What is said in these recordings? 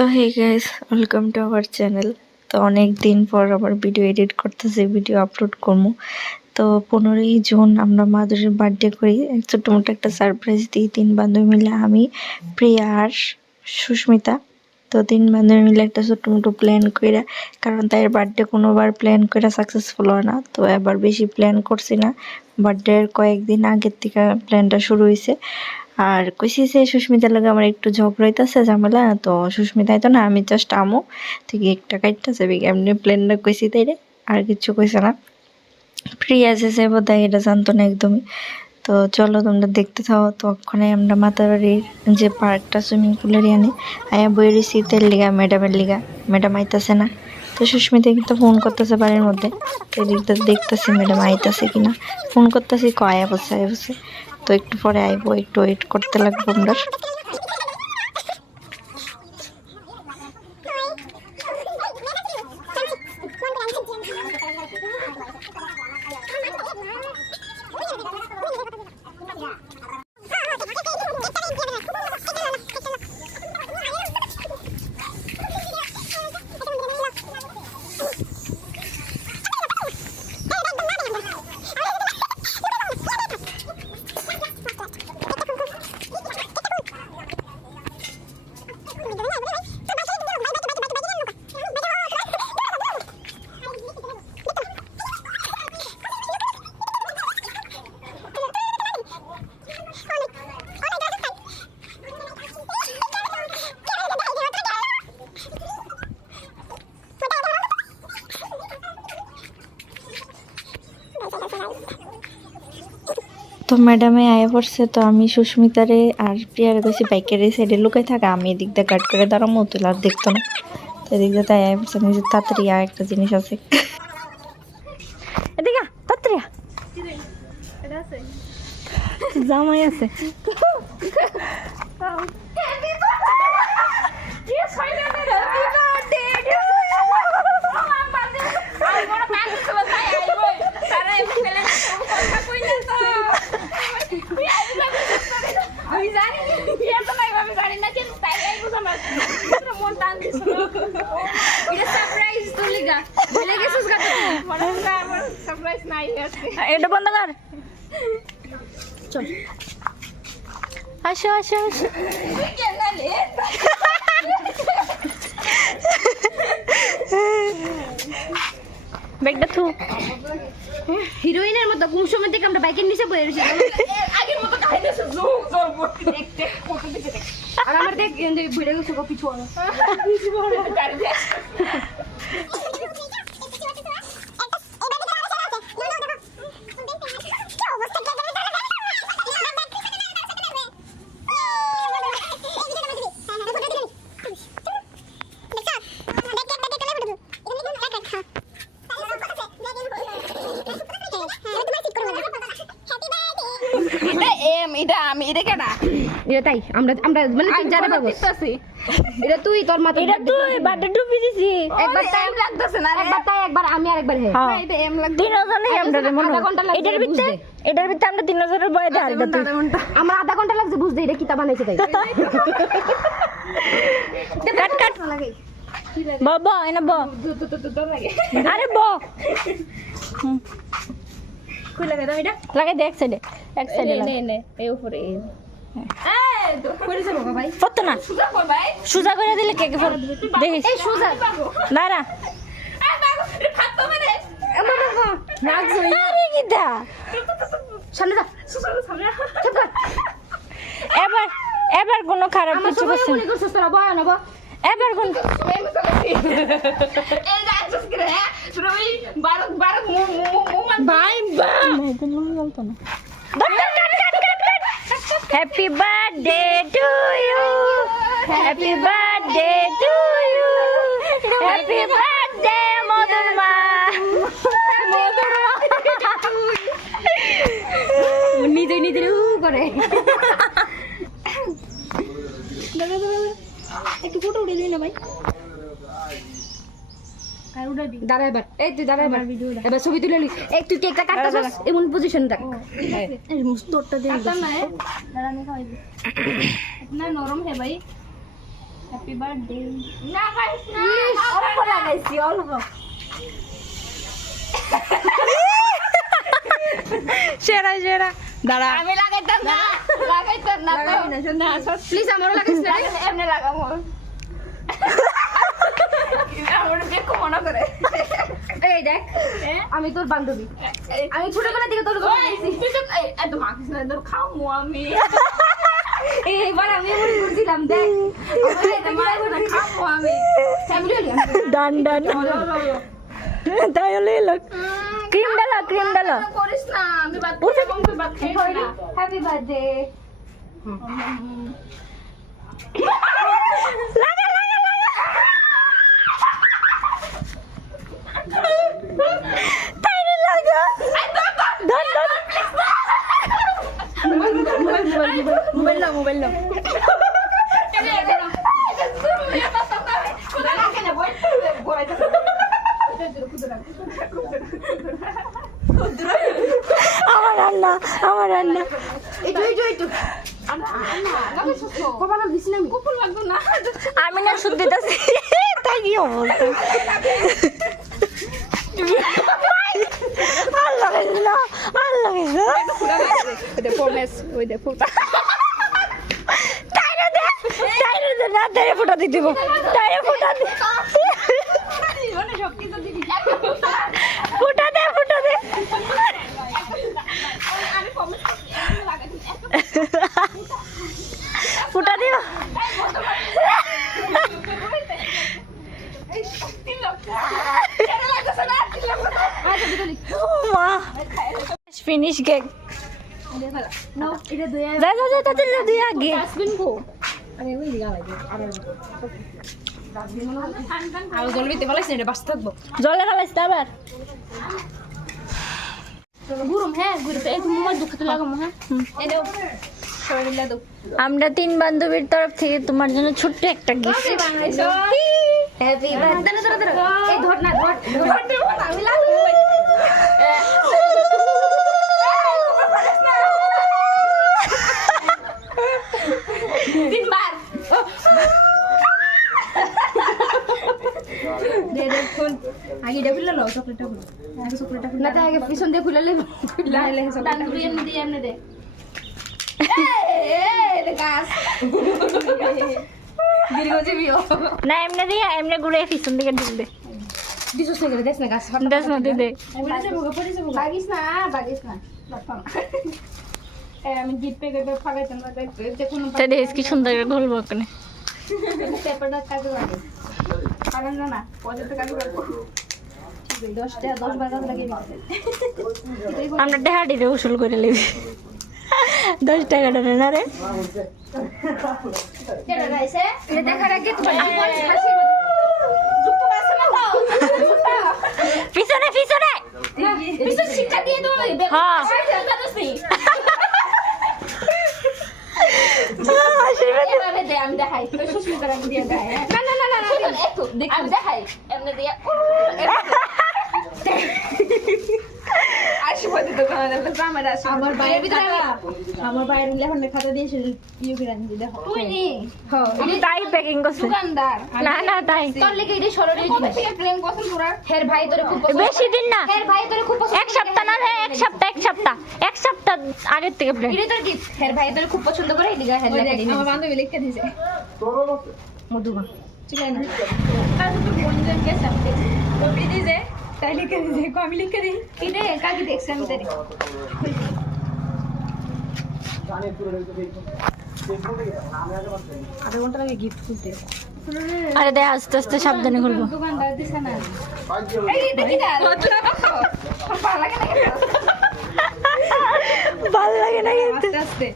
তো hey guys, welcome to our channel. তো অনেক দিন পর আবার ভিডিও এডিট করতেছি, ভিডিও আপলোড করবো। তো 15ই জুন আমরা মাধুরীর বার্থডে করি, ছোট্ট মোটো একটা সারপ্রাইজ দিই তিন বান্ধবী মিলে, আমি, প্রিয়া আর সুস্মিতা। তো তিন বান্ধবী মিলে একটা ছোট্ট মোটো প্ল্যান কইরা, কারণ তাই বার্থডে কোনোবার প্ল্যান কইরা সাকসেসফুল হয় না, তো এবার বেশি প্ল্যান করছি না। বার্থডের কয়েকদিন আগের থেকে প্ল্যানটা শুরু হয়েছে। আর কইছি যে সুস্মিতার লগে আমার একটু ঝগড়া হইতাছে, ঝামেলা। তো সুস্মিতাই তো না, আমি জাস্ট আমো থেকে একটা কাটটা যাবি এমনি প্ল্যানটা কইছি, তাই রে আর কিছু কইছে না। প্রিয়া যে বোধহয় এটা জানতো না একদমই। তো চলো তোমরা দেখতে থাও। তো ওখানে আমরা মাতাবাড়ির যে পার্কটা, সুইমিং পুলের আনি আয়া বই রিসিতের লিগা, ম্যাডামের লিগা, ম্যাডাম আইতাছে না। তো সুস্মিতা কিন্তু ফোন করতেছে বাড়ির মধ্যে, তো এদিকটা দেখতেছি ম্যাডাম আইতাছে কিনা। ফোন করতেছি, আয়া বসে আয়া বসে। তো একটু পরে আইবো, একটু ওয়েট করতে লাগবো আমরা। তো ম্যাডামে আয়া পড়ছে। তো আমি সুস্মিতারে আর প্রিয়ারে কইছি বাইকের এই সাইডে লুকাই থাকা, আমি এদিক দিয়ে গার্ড করে দাঁড়ামো, তুই আর দেখতো না। তো এদিক দিয়ে তাই আয়া পড়ছে, নিজের তাড়াতাড়ি আর একটা জিনিস আছে, এদিকে তাড়াতাড়ি জামাই আছে। এটা বন্ধ কর, চল আসো আসো আসো। ব্যাগটা থু। হিরোইনের মতো কোন সময় থেকে আমরা বাইকের নিচে বসে রয়েছি আগের মতো কাহিনী আর আমার দেখ ভিড়ে গেছে পিছু তাই আমরা আমরা মানে তুই জানা পাবো এটা তুই তোর মাথা এটা তুই বাটা ডুবি দিছি। একবার টাইম লাগতেছে না, একবার তাই একবার আমি আরেকবার হে এটা এম লাগবে তিনজনই আমরা মনে আধা ঘন্টা লাগবে এটার ভিতরে আমরা তিনজনের বয়ে দেই আলাদা। আমরা আধা ঘন্টা লাগছে বুঝতে, এটা কিতা বানাইছে তাই কাট কাট লাগে বাবা এনা ব লাগে আরে ব কই লাগে দাও এটা লাগে দেখ সাইডে, এক সাইডে নে নে এই উপরে এই তো করে যাবো ভাই পড়তো না, সুজা কর ভাই সুজা করে দিলে কে কে দেখিস। এই সুজা না না এই বাবু এটা ফাট তো মানে বাবা নাক জই আরে কিটা সামনে যা সুজা সামনে চুপ কর। এবার এবার কোনো খারাপ আমার কিছু সবাই করছিস মনে করছিস তোরা বয় না এবার কোন এই যাচ্ছিস কি রে তোরা ওই বারক বারক মুমান ভাই বা মাইদন বলতো না। Happy birthday to you, happy birthday to you, happy birthday মধুর মা, মধুর মা নিজে নিজে করে একটু ফটো উঠে দিই না ভাই। দাঁড়া এবার, এই তুই দাঁড়া এবার, এবার ছবি তুলে নি। এই তুই কেকটা কাটতেছস এমন পজিশন রাখ। এই মুস্তরটা দে। কাটতাম না, দাঁড়া আমি খাওয়াই দিই। না নরম হে ভাই। হ্যাপি বার্থডে না গাইস না অল্প লাগাইছি অল্প সেরা সেরা দাঁড়া আমি লাগাইতাম না না প্লিজ আমারও লাগাইছ না এমনি লাগামো আমার দেখো মনে করে এই দেখ আমি তোর বান্ধবী আমি ছোটবেলা থেকে তোর তুই তো এত মাখিস না তোর খামু আমি এইবার আমি এমন বুঝছিলাম দেখ আমার খামু আমি ফ্যামিলি ডান ডান তাই হলে লোক ক্রিম ডালো করিস না আমি বাদ বাদ খাই না হ্যাপি বার্থডে মোবাইল আমার রান্না আমি না শুদ্ধ দিতেছি তাই কি বলতো আল্লাহ ফুটা দিয়ে দিব ফুটা দে ফুটা দিও ফিনিশ কেক দুই আগে আরো জল দিতে পারছিস না বাস থাকবো জলে ফেলাইস আবার গুরুম হ্যাঁ গুরুম এই মোবাইল দুঃখতে লাগামো হ্যাঁ এই দাও শরীরলা দাও আমরা 3 বান্ধবীর তরফ থেকে তোমার জন্য ছোট্ট একটা গিফট হ্যাপি বার্থডে এই ধর না ধর আমি লাগাবো তিনবার দে ফোন আগে এটা খুললো চকলেটটা খুলো আগে চকলেটটা খুলো না তাই আগে পিছন দিয়ে খুলে লে লাইলে চকলেটটা খুলে এমনি দে এই গাছ দিলগজি বিও না এমনি ঘুরে পিছন দিকে ঢুকবে দিছস না করে দেখ না গাছ দেখ না দিদে বাগিস না আমি গিফট পে করে ফাগাইতাম না দেখুন তাই দেখ কি সুন্দর করে ঘুরবো ওখানে পেপারটা কাজে লাগে কারণ না পয়সাটা কাজে লাগবে 10 টাকা লাগে আমরা টেহাডিরে উসুল করে নেবি 10 টাকাটা না রে কেন গাইছে এটা দেখার আগে তোমার জীবন হাসি যুক্ত আছে না দাও পিছনে পিছন শিক্ষা দিয়ে দাও হ্যাঁ এভাবে দে আমি দেখাই সুস্মিতা রাখ দিয়ে দেয় না একটু দেখ আমি দেখাই এমনি দিয়ে আশীর্বাদ তো কারণে গ্রামের আসে আমার বাইরে লেখন খাতা দিয়ে ইউ বিরান দি দেখো তুই নি হ্যাঁ আমি তাই প্যাকিং করছি দোকানদার না তাই তোর লেগে এটা সররি দিবে থেকে প্লেন পছন্দ করার হের ভাই তোরে খুব পছন্দ বেশি দিন না হের ভাই তোরে খুব পছন্দ এক সপ্তাহ না এক সপ্তাহ আগের থেকে প্ল্যান এটা তোর গিফট হের ভাই তোরে খুব পছন্দ করে এদিকে হের লেগে দিন আমার বান্ধবী লিখে দিয়েছে মধুবা ঠিক আছে না আর তো বন্ধুদের কে সাথে তো বিধি যে তাই লিখে দিয়েছে কো আমি লিখে দিই এটা কাকি দেখছ আমি তারে আধা ঘন্টা লাগে গিফট খুলতে আরে দে আস্তে আস্তে সাবধানে খুলবো দোকানদার দিছে না এই দেখি না ভালো লাগে না ভাল লাগে না কিন্তু আস্তে আস্তে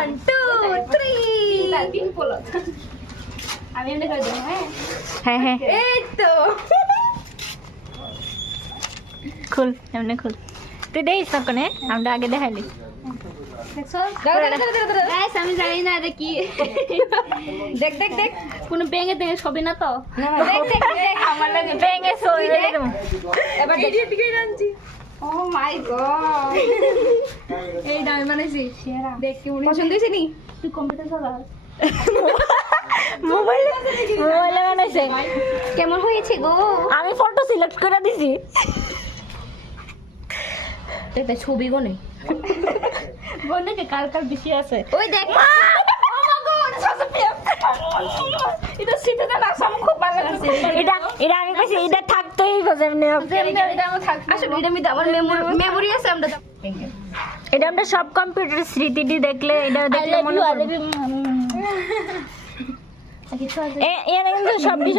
1 2 3 তিন পোলো আমি এমনি করে দেব হ্যাঁ এই তো খুল এমনি খুল তুই দেখিস না কোনে আমরা আগে দেখাইলি গাইস আমি জানি না এটা কি দেখ কোনো ব্যাঙে দেখ সবই না তো দেখ আমার লাগে ব্যাঙে সই রে দেব এবার ভিডিও দিকে রাখছি ও মাই গড এই ডাই মানেছি দেখ কি পছন্দ হইছে নি তুই কম্পিউটার চালা মোবাইলে বানাইছে। কেমন হয়েছে গো? আমি ফটো সিলেক্ট করে দিছি। এটা ছবি গনে বনে কে কার কার বেশি আছে। ওই দেখ এটা সিটে না সাম খুব ভালো লাগছে। এটা আমি কইছি এটা থাকতেই হবে এমনি। এটা আমার থাক আসলে এটা আমি আমার মেমোরি আছে আমরা এটা আমরা সব কম্পিউটার স্মৃতিটি দেখলে এটা দেখলে মনে পড়বে। এর কিন্তু সবটি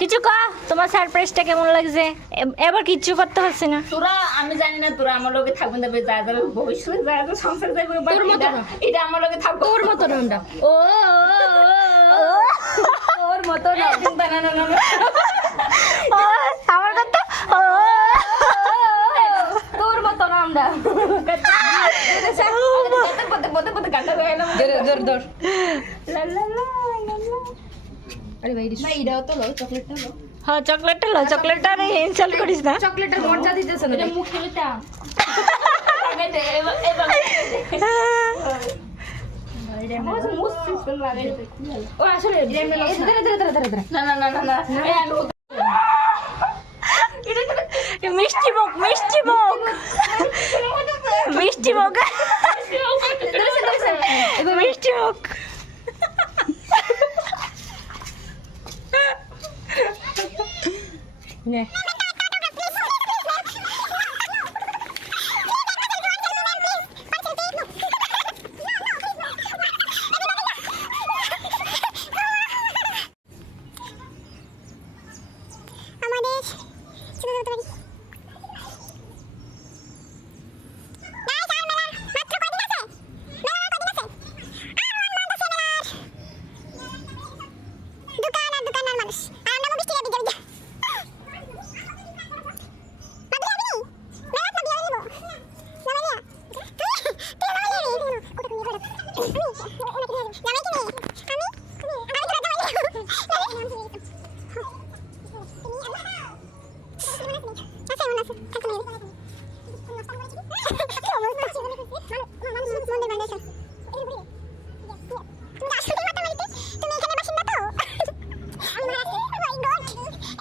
কিছু কা তোমার সারপ্রাইজটা কেমন লাগছে? এবার কিচ্ছু করতে পারছি না। তোরা আমি জানি না তোরা আমার লগে থাকবেন তবে যা যাবে ভবিষ্যতে যা যা সংসার যাবে তোর মতো না। এটা আমার লগে থাকবো তোর মতো না আমরা ও তোর মতো না চিন্তা না না না আমার কথা তোর মতো না আমরা পদে পদে গানটা হয়ে গেল দর লা লা লা আরে ভাই না এটাও তো লো চকলেটটা লো হ্যাঁ চকলেটটা রে ইনসাল্ট করিস না। চকলেটের মজা দিতেছ না এটা মুখ খেলতা লাগাইতে এবার আমার মুখ সিস্টেম লাগাইতে ও আসলে ধরে না না না না না এই আমি মিষ্টি মুখ